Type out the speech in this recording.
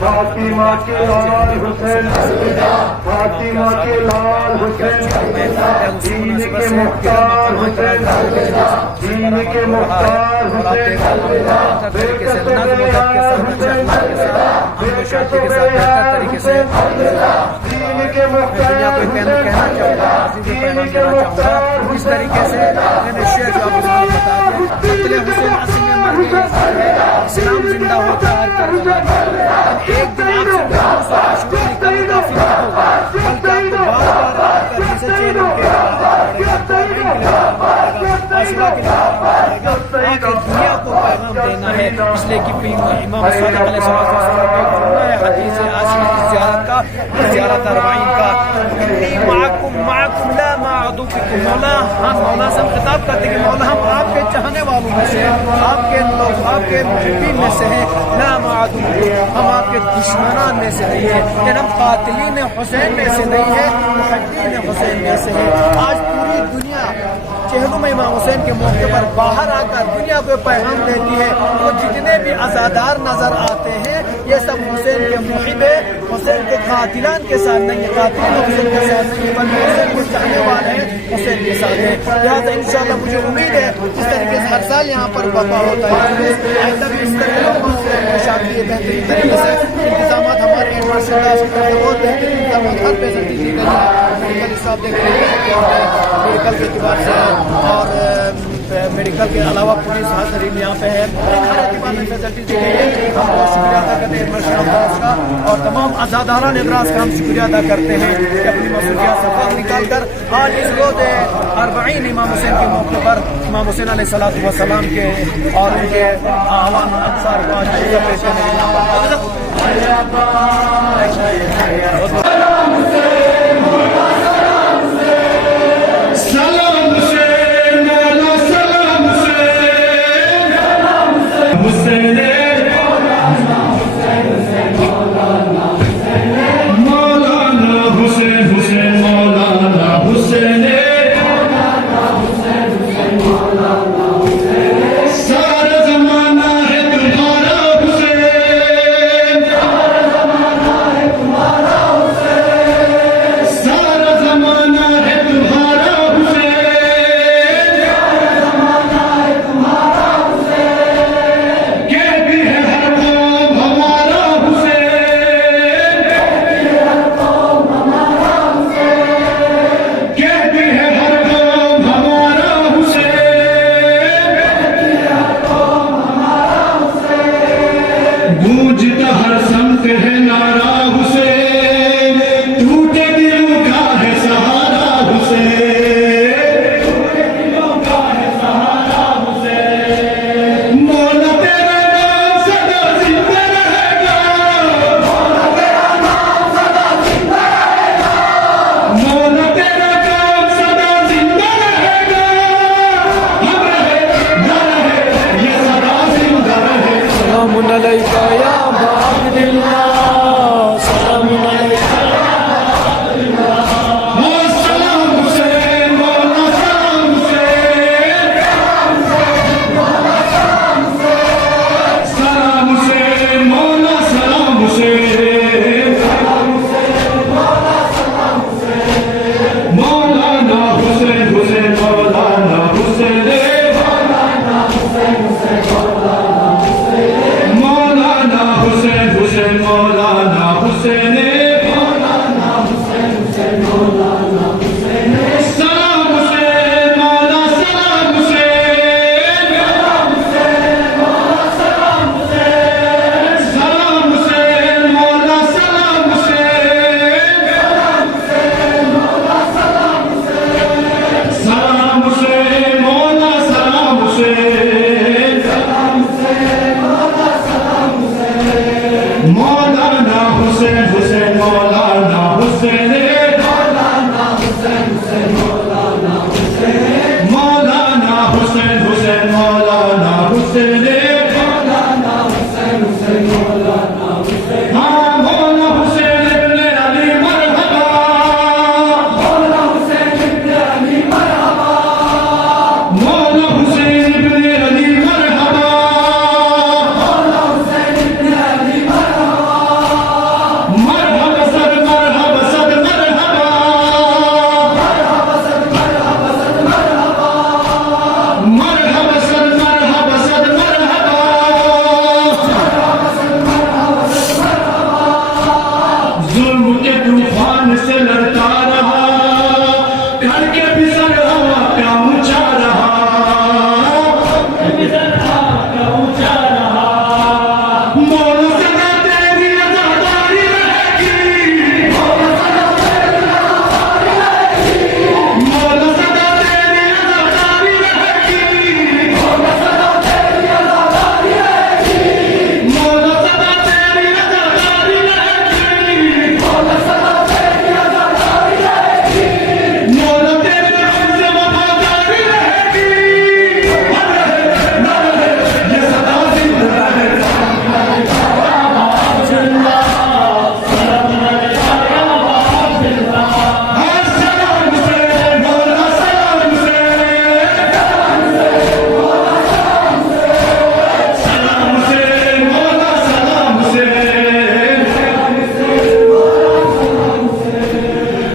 फातिमा के लाल हुसैन, फातिमा के लाल हुसैन, दीन के मुख्तार हुसैन, दीन के मुख्तार हुसैन, बेकत बेयार हुसैन, बेकत बेयार हुसैन, दीन के मुख्तार हुसैन, दीन के मुख्तार इस तरीके से शेर जो आपको बता दिया इस्लाम जिंदा होता है एक दिन दुनिया को पैगाम देना है, इसलिए कि इमाम सादिक हदीस है आशिक की ज़ियारत का, ज़ियारत अरबाइन का, मौला हम मौला से खिताब करते हैं कि मौला हम आपके चाहने वालों में से हैं, आपके लोग आपके मुहिब्बीन में से हैं, ना मादूम हम आपके दुश्मनान में से नहीं है, लेकिन हम कातिलीन हुसैन में से नहीं है, मुहद्दीन हुसैन में से है। आज पूरी दुनिया चेहरों में इमाम हुसैन के मौके पर बाहर आकर दुनिया को पैगाम देती है, तो जितने भी अज़ादार नजर आते हैं ये सब हुसैन के मुहिब है, हुसैन के कातिलान के साथ नहीं है, कातिल हुसैन के साथ नहीं है, बल्कि हुसैन को चाहने वाले हैं हुसैन के साथ है। लिहाजा इंशाअल्लाह मुझे उम्मीद है इस तरीके से हर साल यहाँ पर वफा होता है, आइंदा भी इस तरह शादी बेहतरीन तरीके से इंतजाम हमारे बहुत बेहतरीन इंतजाम हर फैसिलिटी दी गई है। मेडिकल स्टाफ देख रहे हैं मेडिकल के अतबार से और मेडिकल के अलावा पुलिस हाजिरीन यहाँ पे है, हर एतबार में फैसिलिटी दी गई है। हम बहुत शुक्रिया अदा करते हैं का और तमाम आज़ादारा निगरान का हम शुक्रिया अदा करते हैं कि अपनी मसरूफियात से वक्त निकाल कर आज इस रोज़ अरबाईन इमाम हुसैन के मौके पर इमाम हुसैन अलैहिस्सलातु वस्सलाम के और उनके आवाम अंसार को पेश करने के यहाँ पर से लड़ता